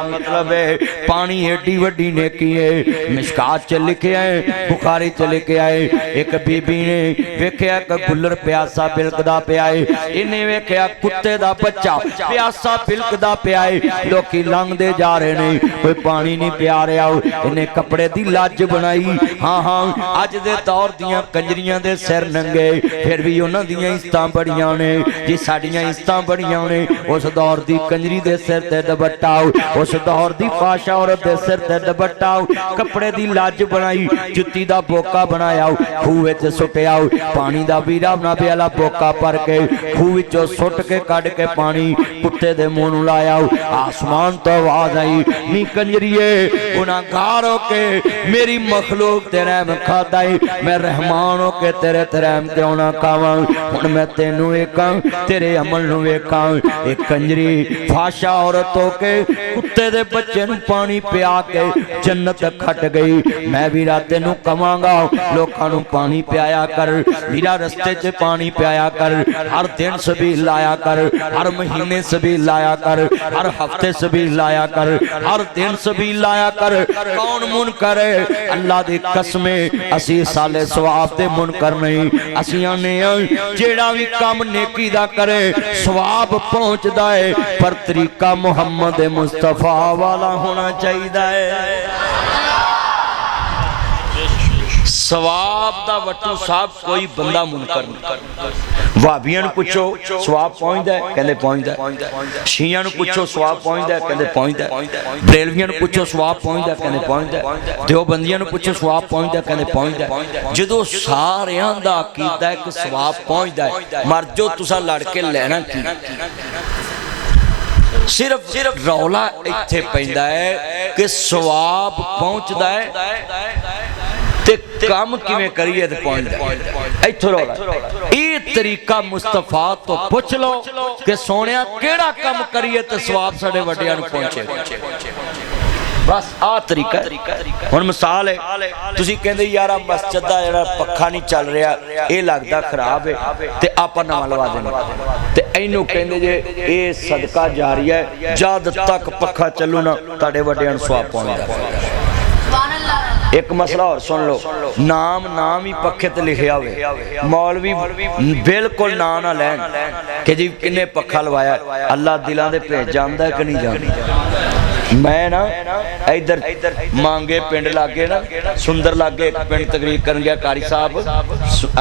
मतलब है पानी एडी वड्डी नेकी है, मिशकात च लिखिया है, बुखारी च लिखिया है। एक बीबी ने वेख्या कि गुल्लर प्यासा बिलकदा पिया है, इन्हें वेख्या कुत्ते दा बच्चा प्यासा बिलकदा पिया है, लोकी लंघदे जा रहे ने, कोई पानी नहीं पिया रहा, इन्हें कपड़े दी लज बनाई। हाँ हाँ अज दे दौर दियां कंजरियां दे सिर नंगे, फिर भी उन्हां दियां इज्जतां बड़ियां ने जी, साडियां इज्जतां बड़ियां ने। उस दौर दी कंजरी दे सिर ते दुपट्टा, उस दौर दी फाशा औरत दे सिर ते दुपट्टा, कपड़े दी लज बनाई, जुत्ती दा बोका बनाया, खूह विच सुटिया, पानी दा बीरा बना प्याला बोका भर के खूह विचों सुट के कढ के पानी कुत्ते दे मुंह नूं लाया। आसमान तो आवाज आई, नी कंजरीए गुनाहगार हो के मेरी मखलूक ते रहम खाता है, मैं रहमान हो के तेरे ते रहम क्यों ना खावां। हुण मैं तेनू वेखां, तेरे अमल नूं वेखां। एक कंजरी फाशा औरत हो के कुत्ते दे बच्चे नूं पानी पिया के जन्नत खट गई। मैं वीरा तेनू कवांगा लोकां नूं पानी पियाया कर, वीरा रस्ते च पानी पियाया कर, हर दिन सबील लाया कर, हर महीने सबील लाया कर, हर हफ्ते सबील लाया कर, हर दिन सबील लाया कर। कौन मुनकर है? अल्लाह दी कसमें असी साले सवाब दे मुनकर नहीं, असी आने जेड़ा भी काम नेकी दा करे सवाब पहुंचदा है, पर तरीका मुहम्मद मुस्तफा वाला होना चाहिए है। सवाब दा वटू साहब कोई बंदा मुनकर नहीं। भाबियां नूं पुछो सवाब पहुंचदा है, कहंदे पहुंचदा है। शियां नूं पुछो सवाब पहुंचदा है, कहंदे पहुंचदा है। बरेलवियां नूं पुछो सवाब पहुंचदा है, कहंदे पहुंचदा है। देवबंदियां नूं पुछो सवाब पहुंचदा है, कहंदे पहुंचदा है। जदों सारियां दा अकीदा है कि सवाब पहुंचदा है, मर जो तुसां लड़ के लेना की। सिर्फ रौला इत्थे पैंदा है कि सवाब पहुंचदा है ते काम किवें करिए ते पहुंचदा है, इत्थों रौला। ये तरीका मुस्तफा तो पुछ लो कि सोनिया केड़ा काम करिए ते सवाब साडे वड्डियां नूं पहुंचे। बस आ तरीका। हुण मिसाल है, तुसीं कहंदे यार मस्जिद दा जिहड़ा पक्खा नहीं चल रहा, ये लगदा खराब है ते आपां नवां लवा देना, ते इहनूं कहंदे जे ये सदका जारी है, जद तक पक्खा चलू ना तुहाडे वड्डियां नूं सवाब पहुंचदा। एक मसला और सुन लो, नाम ही पक्खे ते लिखिया होवे, मौलवी बिल्कुल ना ना लैन कि जी किन्ने पक्खा लवाया। अल्लाह दिलां दे भेज जानदा है कि नहीं जानदा। मैं ना इधर मांगे पिंड लागे ना, सुंदर लागे एक पिंड तकरीर करन गया कारी साहब,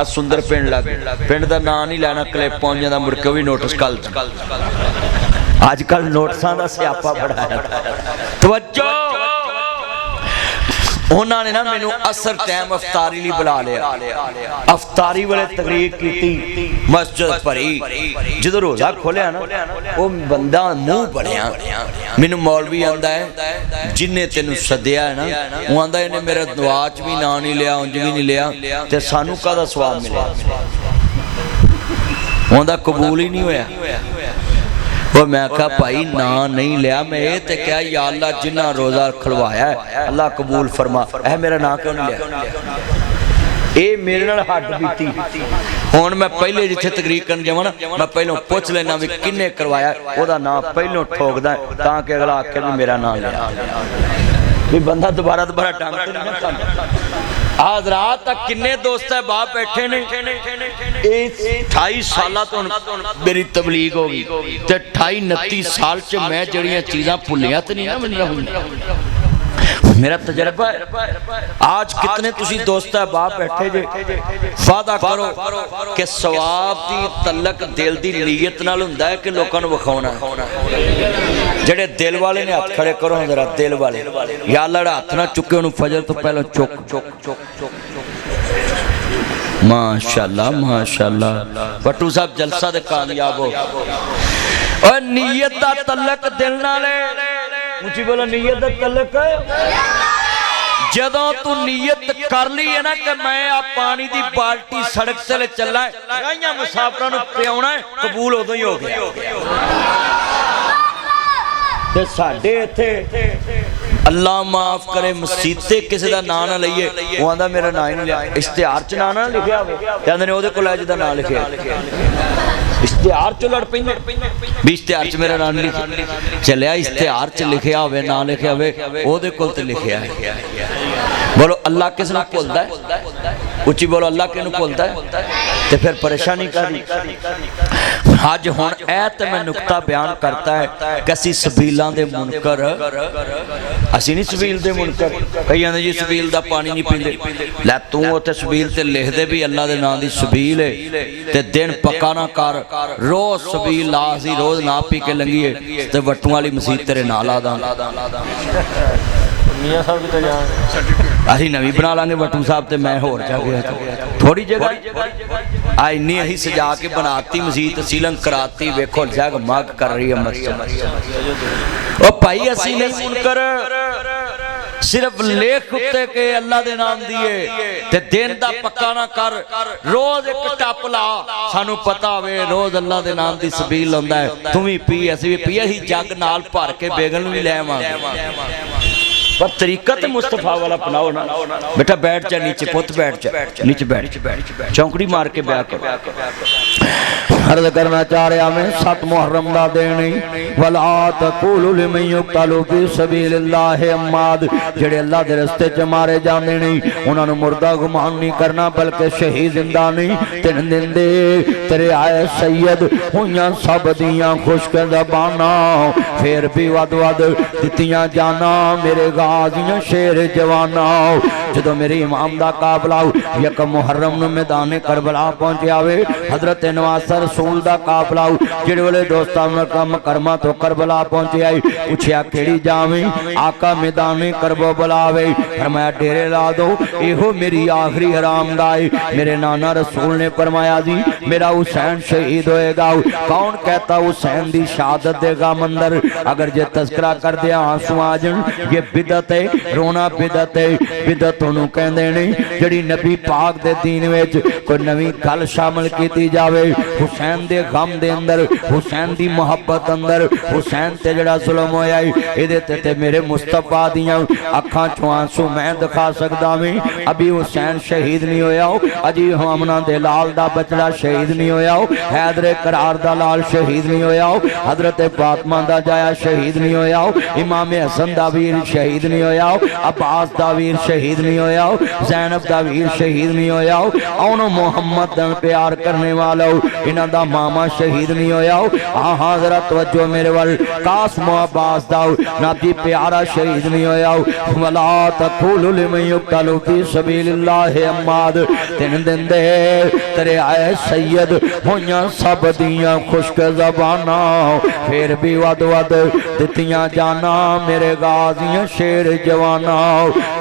सुंदर पिंड लागे, पिंड दा नाम नहीं लेना, क्लिप पहुंच जांदा, मुड़ के भी नोटिस कल। अजकल नोटिसां दा स्यापा बड़ा है। तवज्जो उन्होंने ना मैनू असर टाइम अफतारी लिए बुला लिया। अफतारी वाले तकरीर की, मस्जिद भरी, जो रोजा खोलिया ना वो बंदा मुंह बढ़िया। मैनू मौलवी आंदा है जिन्हें तेन सद्या है ना, वो आंदा इन्हें मेरे दुआ च भी ना नहीं लिया, उंज भी नहीं लिया, तो सानू काहदा सवाब मिले? उनका कबूल ही नहीं होया। वो मैं कहा भाई ना नहीं लिया, मैं ये तो क्या या अल्लाह जिन्ना रोज़ा खलवाया है अल्लाह कबूल फरमा, है मेरा नाम क्यों नहीं लिया? ये मेरे नाल हद बीती। हुण मैं पहले जिथे तकरीर करन जावां ना, मैं पहलों पुछ लेना भी किन्ने करवाया, ओहदा नाम पहलों ठोकदा ताकि अगला आखे भी मेरा नाम लिया, भी बंदा दोबारा दोबारा डंग ते नहीं खांदा। आज रात तक किन्ने दोस्त है बाप बैठे ने, 28 साल तो मेरी तबलीग हो गई, 28-29 साल च मैं जड़ियां चीज़ां भुलियां तो नहीं ना मिलियां। मेरा तजर्बा है। आज कितने तुसी दोस्त है बाप बैठे जे, वादा करो कि सवाब की तलक दिल की नीयत नाल हुंदा है कि लोगों को विखाउणा। जेड़े दिल वाले ने हाथ खड़े करो जरा, दिल वाले या अल्लाह हाथ ना चुके उन्होंने फजर तो पहले चुक चुक चुक चुक। माशाअल्लाह माशाअल्लाह, भट्टू साहब जलसा दे कामयाब हो। और नीयत दा तलक दिल नाल है। ऊंची बोलो नीयत दा तलक। जदों तू नीयत कर ली है ना कि मैं आ पानी दी बाल्टी सड़क से चलना है, गाइयां मुसाफिरां नूं पियाउणा है, कबूल उदों ही हो गया। ते साडे इत्थे अल्लाह माफ करे मसीते किसी का नाम ना लईए, वो आंदा मेरा नाम ही नहीं लिया। इश्तिहार च नाम ना लिखिया होवे, कहंदे ने ओहदे कोल अज दा नाम लिखिया। इश्तिहार च लड़ पैंदे भी इश्तिहार च मेरा नाम लिखिया चलिया, इश्तिहार च लिखिया होवे ना लिखिया होवे ओहदे कोल ते लिखिया है। बोलो अल्लाह किस नूं भुलदा है? उच्ची बोलो अल्लाह किहनूं भुलदा है? ते फिर परेशानी कादी? अज हुण ऐ ते मैं नुकता बयान करता है कि असीं सबीलां दे मुनकर, असीं नहीं सबील दे मुनकर। कई आंदे जी सबील दा पानी नहीं पींदे, लै तूं उत्थे सबील ते लिख दे भी अल्लाह दे नाम दी सबील है ते दिन पक्का ना कर, रोज सबील ला, असीं रोज ना पी के लंघीए ते वट्टू वाली मसीत तेरे नाल ला दा। असीं नवीं बना लांगे वट्टू साहब ते मैं होर जा गया थोड़ी जगह आ इन्नी असीं सजा के बनाती मसीत, सीलन कराती, वेखो जगमग कर रही है मस्जिद। ओ भाई असीं नहीं मुनकर, सिर्फ लेख उत्ते के अल्लाह दे नाम दिए ते दिन दा पक्का ना कर, रोज एक टप ला, सानू पता होवे रोज अल्लाह दे नाम दी सबील लंदा है। तू भी पी, असीं भी पी, असीं जग नाल भर के बेगल भी ले आवांगे। पर तरीका तो मुस्तफा वाला अपनाओ ना। बेटा बैठ जा नीचे, पुत बैठ जा नीचे, बैठ चौंकड़ी मार के ब्याह करो। अर्ज करना चाह रहा मैं 7 मुहर्रम दा दिन, वला तकुलु लिमन युक्तलु फी सबीलिल्लाह अम्माद, जेड़े अल्लाह दे रस्ते च मारे जांदे नहीं उन्हां नूं मुर्दा गुमान नहीं करना, बल्कि शहीद जिंदा नहीं। 3 दिन दे तेरे आए सैयद होइयां सब दियां खुश्क ज़बाना, फिर भी वद वद दित्तियां जाना मेरे गाजियां शेर जवाना। जदों मेरे इमाम दा काफला यक मुहर्रम नूं मैदान करबला पहुंचिया वे, हजरत नवासा रसूल दा काफला जेड़े वाले दोस्तां कम कर्मा तो करबला पहुंचिया, पूछया केड़ी जावें? आका मैदान करबो बुलावे, फरमाया डेरे ला दो, इहो मेरी आखिरी हरामदाई। मेरे नाना रसूल ने फरमाया जी मेरा हुसैन शहीद होएगा। कौन कहता हुसैन दी शहादत दे गम अंदर अगर जे तस्करा कर दिया आंसू आ जान, ये बिदत है, रोना बिदत है। बिदत उन्होंने कहते नहीं जिहड़ी नबी पाक दे दीन विच कोई नवी गल शामिल की जाए, हुसैन दे गम दे अंदर, हुसैन दी मुहब्बत अंदर, हुसैन ते जिहड़ा जुल्म होया इहदे ते मेरे मुस्तफा दियां अखां चों आंसू मैं दिखा सकदा वी। अभी हुसैन शहीद नहीं होया, अजी हमना दे लाल दा बचड़ा शहीद नहीं होया, हैदर करार दा लाल शहीद नहीं होया, हजरत फातिमा दा जाया शहीद नहीं होया, इमाम हसन दा वीर शहीद नहीं होया, अब्बास दा वीर शहीद नहीं नहीं होया, ज़ैनब दा वीर शहीद नहीं होया, ओनू मुहम्मद दा प्यार करने वाला इन्हां दा मामा शहीद नहीं होया। हाँ हाँ जरा तवज्जो मेरे वाल, कासिम अब्बास दा नाती प्यारा शहीद नहीं होया। वला तक़ूलू लिमन युक़्तलू फ़ी सबीलिल्लाहि अम्वात, तीन दिन दे तेरे आए सैयद होइयां सब दियां खुश्क ज़बाना, फिर भी वद वद दित्तियां जाना मेरे गाज़ियां शेर जवाना।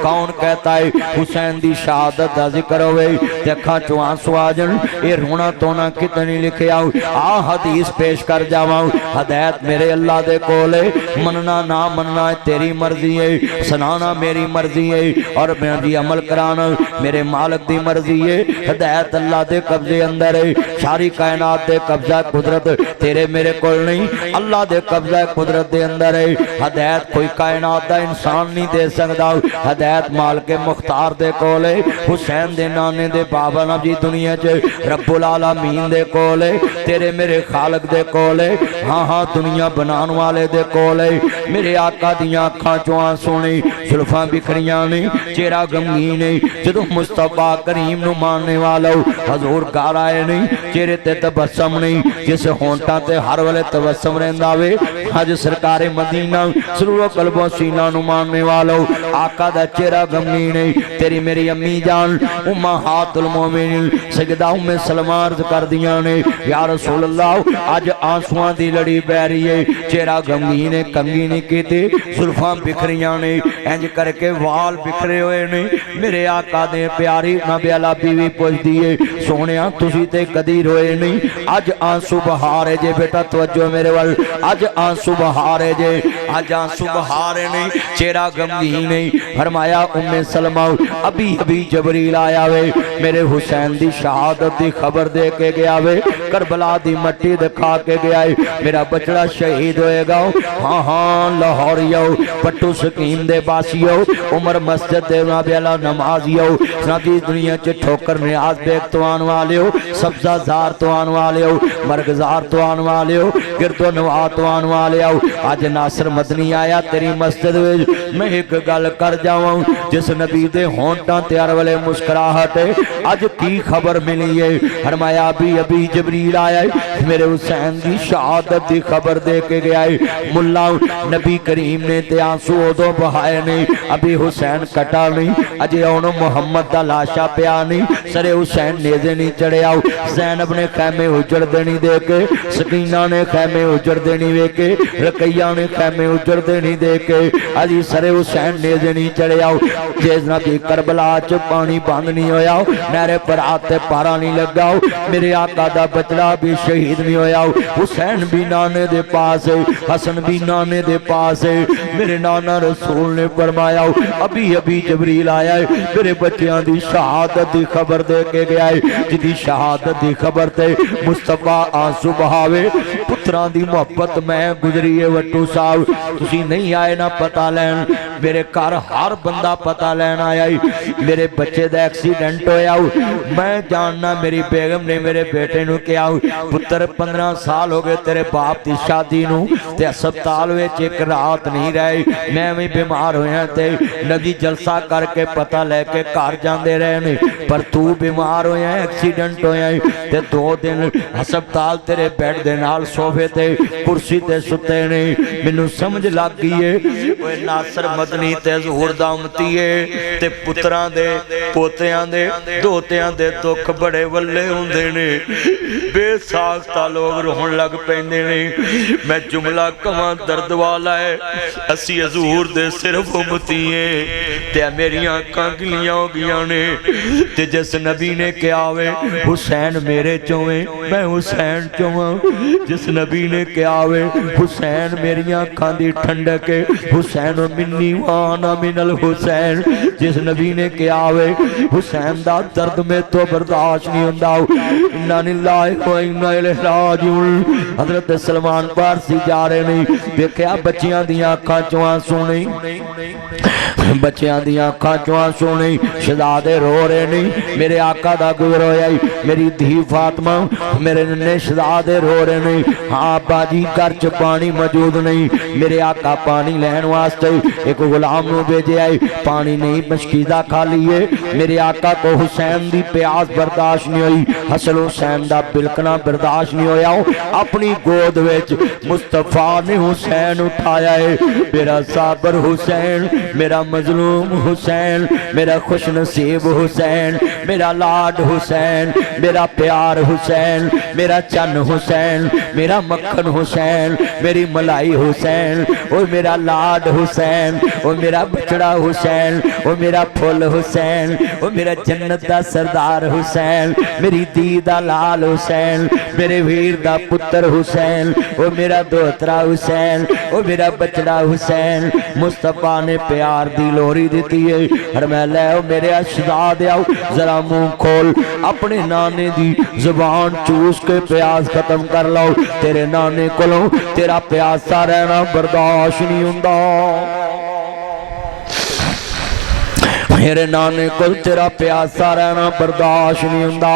कौन कहता है हुसैन दी शहादत दा जिक्र होवे ते अखां चों आंसू आ जाण, ये रोना धोना कितनी लिखे आओ। आ हदीस पेश कर जावां, हदायत मेरे अल्लाह दे कोल है, मनना ना मनना तेरी मर्जी है, सुनाना मेरी मर्जी है और मैं जी अमल कराना मेरे मालिक दी मर्जी है। हदायत अल्लाह दे कब्जे अंदर है, सारी कायनात दे कब्जा कुदरत तेरे मेरे कोल नहीं, अल्लाह दे कब्जा कुदरत दे अंदर है। हदायत कोई कायनात दा इंसान नहीं दे सकदा, हदायत मालिक मुख्तार दे कोल है, हुसैन दे नाने दे बाबा नबी दुनिया च रब्बुल आलमीन दे कोल है, तेरे मेरे खालक दे कोल है। हाँ हाँ दुनिया बनाने वाले दे कोल है। मेरे आका दियां अखां चों आंसू नहीं, जुल्फां बिखरियां नहीं, चेहरा गमगीन नहीं, जदों मुस्तफा करीम नूं मानने वाला हजूर घर आए नहीं, चेहरे ते तबस्सम नहीं, जिस होंठां ते हर वेले तबस्सम रहिंदा वे। अज सरकारे मदीना सरूरो कल्बों सीना नूं मानने वाला आका दा चेहरा गमगीन नहीं। तेरी मेरी अम्मी जान उम्महातुल मोमिनीन सैयदा उम्मे सलमा अर्ज कर दियां ने, या रसूल अल्लाह अज आंसुआं दी लड़ी बह रही है, चेहरा गमगीन है, कंगी नहीं कीती, जुल्फां बिखरियां ने, इंज करके वाल बिखरे हुए ने। मेरे आका दे प्यारी नबी अला बीवी पुछदी है, सोहणिया तुसीं ते कदी रोए नहीं, अज आंसू बहार है जे बेटा, तवज्जो मेरे वाल, अज आंसू बहार है जे, अज आंसू बहार है नहीं, चेहरा गमगीन नहीं। फरमाया उम्मे सलमा अभी अभी जबरील आया वे, मेरे हुसैन दी शहादत दी खबर दे के गया वे, करबला दी मट्टी दिखा के गया है, मेरा बचड़ा शहीद होएगा। हाँ हाँ लाहौरियो पट्टू सकीम दे बासियो, उमर मस्जिद दे नाबियाला नमाजियो, सारी दुनिया च ठोकर नियाज बेग तो आने वाले हो, सब्जा जार तो आने वाले हो, मरगजार तो आने वाले हो, गिरदो नवा तो आने वाले हो। अज नासर मदनी आया तेरी मस्जिद में, मैं एक गल कर जावां, जिस नबी दे होंठां ते हर वेले मुस्कुराहट है, अज की खबर मिली है? फरमाया अभी अभी जबरील आया है, मेरे हुसैन दी शहादत दी खबर दे के गया है। मुल्ला नबी करीम ने ते आंसू उदों बहाए नहीं, अभी हुसैन कटा नहीं, अजे उन्हों मुहम्मद दा लाशा पिया नहीं, सरे हुसैन नेज़े नहीं चढ़िया। ज़ैनब ने खैमे उजड़दे नहीं देखे, सकीना ने खैमे उजड़दे नहीं वेखे, रकैया ने खैमे उजड़दे नहीं देखे, अजी सरे हुसैन नेज़े नहीं चढ़िया। जिस नबी करबला च पानी बंद नहीं होया, नहरे पर आते पारा नहीं लगा, मेरे आका दा बचड़ा भी शहीद नहीं होया। हुसैन भी नाने दे पास है, हसन भी नाने दे पास है। मेरे नाना रसूल ने फरमाया अभी अभी जबरील आया है, मेरे बच्चों की शहादत की खबर दे के गया है, जिदी शहादत की खबर ते मुस्तफा आंसू बहावे। पुत्रां दी मोहब्बत मैं गुजरी है वट्टू साहब, तुसी नहीं आए ना पता लैन, मेरे घर हर बंदा पता लैन आया है। मेरे बच्चे दा एक्सीडेंट होया, मैं जानना मेरी बेगम ने मेरे बेटे नूं कहा पुत्र 15 साल हो गए तेरे बाप की शादी नूं ते अस्पताल विच एक रात नहीं रही, मैं भी बीमार होया ते नबी जलसा करके पता लैके घर जाते रहे ने, पर तू बीमार होया एक्सीडेंट होया ते 2 दिन अस्पताल तेरे बेड दे नाल सोफे ते कुर्सी ते सुते ने। मैनू समझ लग गई है ओए नासर मदनी ते हजूर दा उम्मती है ते पुत्रां दे पोतियां दे दोतियां दे दुख बड़े वल्ले हुंदे ने, बेसाख्ता लोग रोन लग पैंदे ने। मैं जुमला कवां दर्द वाला है, असी हजूर दे सिर्फ उम्मती है ते मेरियां अखां गिलियां हो गईयां ने। ते जिस नबी ने कहा वे हुसैन मेरे चोवे, मैं हुसैन चोवां, जिस नबी ने कहा वे हुसैन मेरियां अखां दी ठंडक है, हुसैन मिन्नी वाना मिनल हुसैन, जिस नबी ने कहा वे हुसैन दा दर्द में तो बर्दाश्त नहीं हुंदा। इन्ना लिल्लाहि व इन्ना इलैहि राजिऊन। हजरत सलमान फारसी जा रहे ने, देखिया बच्चियां दियां अखां चों आंसू नहीं, बच्चियां दियां अखां चों आंसू नहीं, शहजादे रो रहे नहीं। मेरे आका दा गुजर होया, मेरी धी फातिमा, मेरे नन्हे शहजादे रो रहे नहीं। हाँ बाजी घर च पानी मौजूद नहीं, मेरे आका पानी लैन वास्ते एक गुलाम नूं भेजिया, पानी नहीं मशकीदा खाली है। मेरे आका को हुसैन दी प्यास बर्दाश्त नहीं हुई, हसन हुसैन दा बिलकना बर्दाश्त नहीं होया। अपनी गोद विच मुस्तफा ने हुसैन उठाया है। मेरा साबर हुसैन, मेरा मजलूम हुसैन, मेरा खुश नसीब हुसैन, मेरा लाड हुसैन, मेरा प्यार हुसैन, मेरा चन हुसैन, मेरा मक्खन हुसैन, मेरी मलाई हुसैन, ओ मेरा लाड हुसैन, ओ मेरा बछड़ा हुसैन, ओ मेरा फुल हुसैन, ओ मेरा जन्नत दा सरदार हुसैन, मेरी धी दा लाल हुसैन, मेरे वीर दा पुत्र हुसैन, ओ मेरा दोतरा हुसैन, ओ मेरा बछड़ा हुसैन। मुस्तफा ने प्यार दी लोरी दी है। और मैं लै मेरे शहजादे आओ जरा मुंह खोल, अपने नाने दी जुबान चूस के प्यास खत्म कर लो। तेरे नाने कोलों तेरा प्यासा रहना बर्दाश्त नहीं हुंदा, मेरे नाने को तेरा प्यासा रहना बर्दाश्त नहीं हुंदा।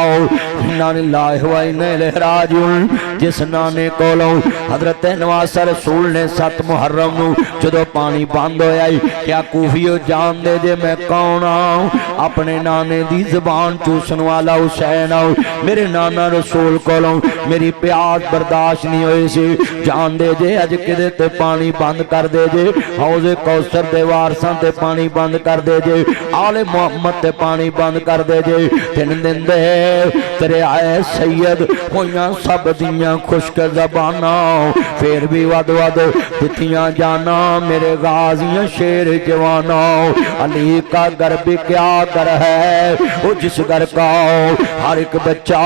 जिस नाने कोलों हजरत नवासा रसूल ने 7 मुहर्रम नूं जदों पानी बंद होया, क्या कूफियो जान दे जे मैं कौन आऊं? अपने नाने दी जुबान चूसन वाला हुसैन आऊं। मेरे नाना रसूल कोलों मेरी प्यास बर्दाश्त नहीं हुई सी, जान दे जे अज किदे ते पानी बंद कर दे जे, हौज़े कौसर दे वारसां ते पानी बंद कर दे जे, आले मोहम्मद ते पानी बंद कर दे जे। 3 दिन दे तेरे आए सैयद होइयां सब दियां खुश्क ज़बाना, फिर भी वद वद दित्तियां जाना मेरे गाजियां शेर जवाना। अली का घर भी क्या घर है, वो जिस घर का हर एक बच्चा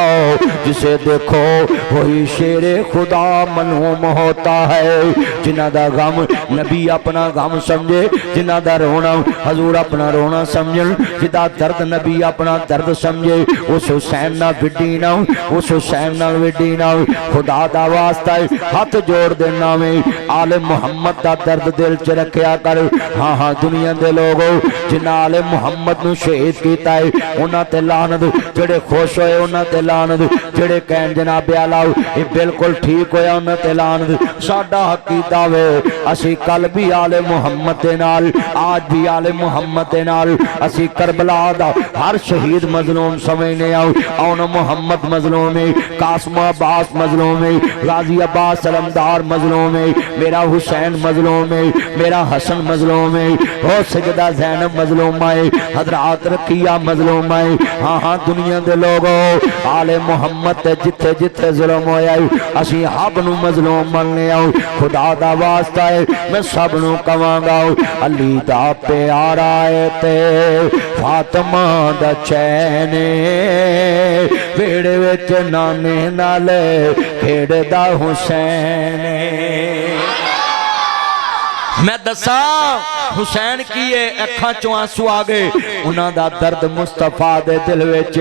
जिसे देखो वही शेर खुदा मनहूम होता है। जिन्हां दा गम नबी अपना गम समझे, जिन्हां दा रोना हजूर अपना रोना समझन, जिदा दर्द नबी अपना दर्द समझे, उस हुसैन ना विडी ना, उस हुसैन नाल विडी ना। खुदा दा वास्ता हाथ जोड़ देना में आले मुहम्मद दा दर्द दिल च रखिया कर। हाँ हाँ दुनिया दे लोगो जिन्हां आले मुहम्मद नूं शहीद कीता है उन्हां ते लानत, जेड़े खुश होए उन्हां ते लानत, जेड़े कहन जनाबे आला ये बिल्कुल ठीक होया उन्हां ते लानत। साडा अकीदा वे असी कल भी आले मुहम्मद दे नाल, आज भी आले मुहम्मद दे नाल, असी करबला दा हर शहीद मजलूम समझने आओ ना मुहम्मद मजलूम है, कासिम अब्बास मजलूम है, गाजी अब्बास सलमदार मजलूम है, मेरा हुसैन मजलूम है, मेरा हसन मजलूम है, हो सजदा ज़ैनब मजलूम है, हजरत रकिया मजलूम है। हाँ हाँ दुनिया दे लोगो आले मुहम्मद ते जिथे जिथे जुल्म होया असी हब नूं मजलूम मनने आओ। खुदा दा वास्ता है मैं सब नूं कवांगा अली दा प्यारा है ते फातिमा दा चैन, वेड़े विच नाने नाल खेड़दा हुसैन। मैं दसा हुसैन की अखां चों आंसू आ गए, उन्हां दा दर्द मुस्तफा दे दिल विच,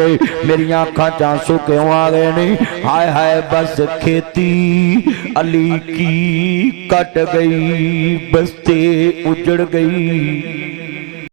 मेरियां अखां च आंसू क्यों आ गए नहीं? हाय हाय बस खेती अली की कट गई, बस्ती उजड़ गई।